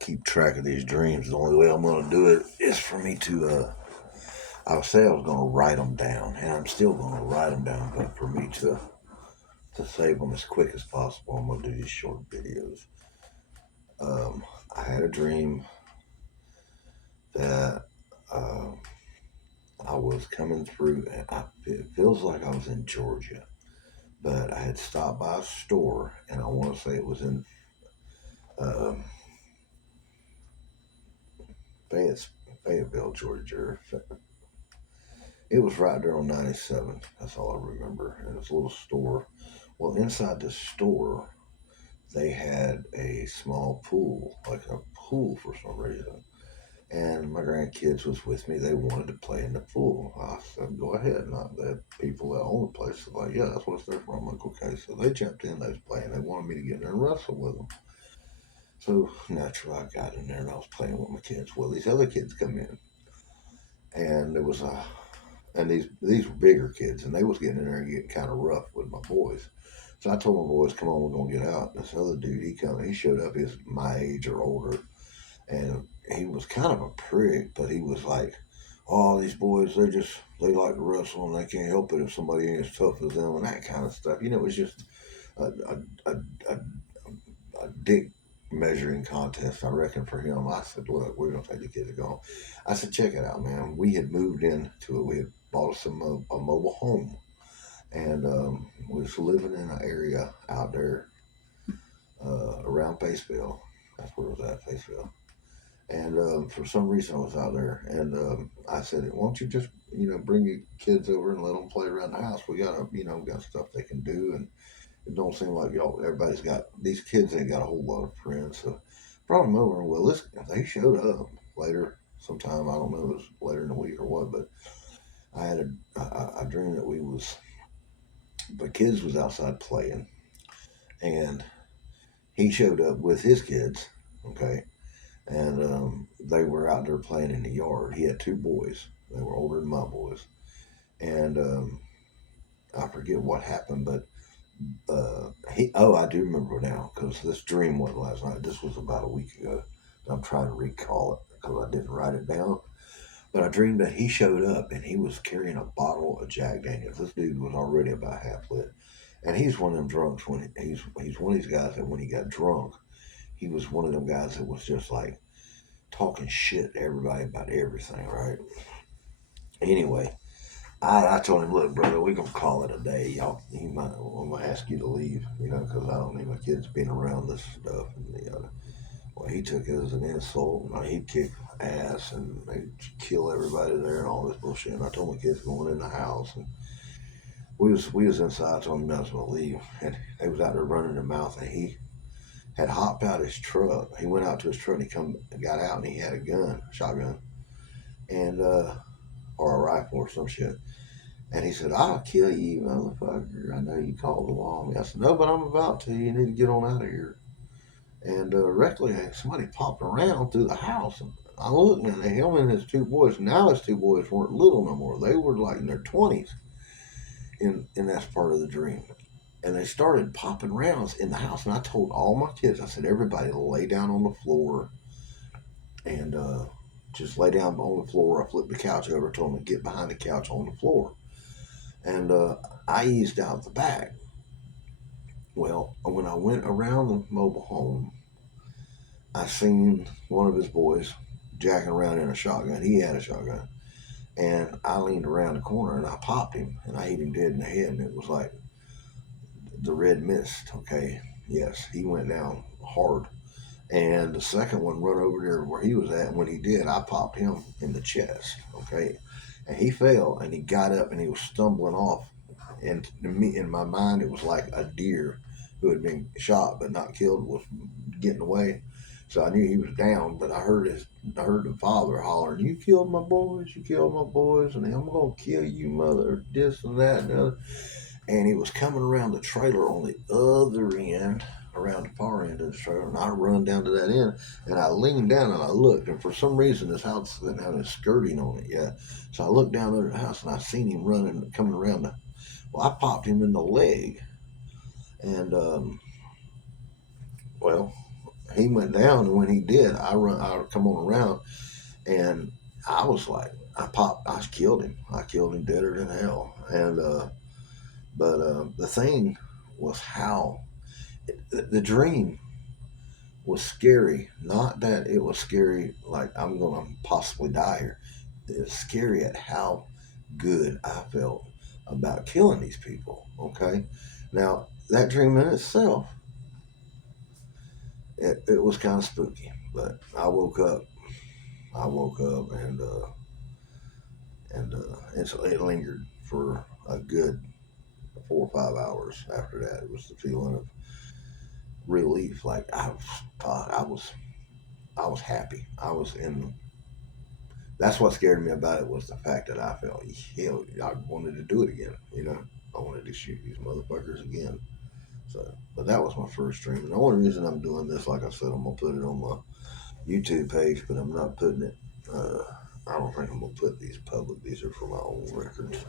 keep track of these dreams. The only way I'm gonna do it is for me to. I say I was gonna write them down, and I'm still gonna write them down. But for me to save them as quick as possible, I'm gonna do these short videos. Um, I had a dream that uh, I was coming through, and it feels like I was in Georgia, but I had stopped by a store, and I want to say it was in um, Fayetteville, Georgia. It was right there on 97. That's all I remember. And it was a little store. Well, inside the store, they had a small pool, like a pool for some reason. And my grandkids was with me. They wanted to play in the pool. I said, go ahead. Not that people that own the place were like, yeah, that's what it's there for. I'm like, okay. So they jumped in. They was playing. They wanted me to get in there and wrestle with them. So naturally, I got in there and I was playing with my kids. Well, these other kids come in, and there was a and these were bigger kids, and they was getting in there and getting kind of rough with my boys. So I told my boys, "Come on, we're gonna get out." This other dude, he showed up. He was my age or older, and he was kind of a prick, but he was like, "Oh, these boys, they like to wrestle, and they can't help it if somebody ain't as tough as them, and that kind of stuff." You know, it was just a a, a, a, a dick measuring contest, I reckon, for him. I said, "Look, we're gonna take the kids to go." I said, "Check it out, man. We had moved into it. We had bought us a mobile home, and we was living in an area out there around Paceville. That's where it was at, Paceville. And for some reason, I was out there, and I said, "Why don't you just, bring your kids over and let them play around the house? We got stuff they can do, and it don't seem like everybody's got these kids ain't got a whole lot of friends." So brought them over, and well, listen, they showed up later sometime. I don't know if it was later in the week or what, but I had a dream that the kids was outside playing, and he showed up with his kids, okay, and they were out there playing in the yard. He had two boys. They were older than my boys, and I forget what happened, but I do remember now because this dream wasn't last night. This was about a week ago. I'm trying to recall it because I didn't write it down. But I dreamed that he showed up and he was carrying a bottle of Jack Daniels. This dude was already about half lit, and he's one of them drunks. He's one of these guys that when he got drunk, he was one of them guys that was just like talking shit to everybody about everything, right? Anyway, I told him, look, brother, we're gonna call it a day. I'm gonna ask you to leave, because I don't need my kids being around this stuff. And the other, well, he took it as an insult. And he'd kick ass and they'd kill everybody there and all this bullshit. And I told my kids going in the house, and we was inside. Told him I was gonna leave, and they was out there running their mouth. And he had hopped out his truck. He went out to his truck and got out, and he had a gun, a shotgun, and or a rifle or some shit. And he said, "I'll kill you, motherfucker. I know you called the law on me." I said, "No, but I'm about to. You need to get on out of here." And directly, somebody popped around through the house. And I looked, and him and his two boys, now his two boys weren't little no more. They were like in their 20s in that part of the dream. And they started popping rounds in the house. And I told all my kids, I said, everybody lay down on the floor and just lay down on the floor. I flipped the couch over, told them to get behind the couch on the floor. And I eased out the back. Well, when I went around the mobile home, I seen one of his boys jacking around in a shotgun. He had a shotgun. And I leaned around the corner and I popped him and I hit him dead in the head. And it was like the red mist. Okay. Yes, he went down hard. And the second one run over there where he was at. And when he did, I popped him in the chest. Okay. And he fell and he got up and he was stumbling off. And to me, in my mind, it was like a deer who had been shot but not killed was getting away. So I knew he was down, but I heard the father hollering, "You killed my boys! You killed my boys! And I'm gonna kill you, mother! This and that and the other." And he was coming around the trailer on the other end, around the far end of the trailer, and I run down to that end, and I leaned down and I looked, and for some reason this house didn't have any skirting on it yet, so I looked down under the house and I seen him running, coming around the. Well, I popped him in the leg, and well, he went down, and when he did, I come on around, and I was like, I killed him. I killed him deader than hell. And but the thing was how the dream was scary. Not that it was scary like I'm gonna possibly die here. It was scary at how good I felt about killing these people. Okay, now that dream in itself, it was kind of spooky. But I woke up. I woke up and so it lingered for a good 4 or 5 hours after that. It was the feeling of relief. Like I was happy. I was in. That's what scared me about it was the fact that I felt hell. I wanted to do it again. You know, I wanted to shoot these motherfuckers again. So, but that was my first dream. And the only reason I'm doing this, like I said, I'm gonna put it on my YouTube page, but I'm not putting it. I don't think I'm gonna put these public. These are for my own records.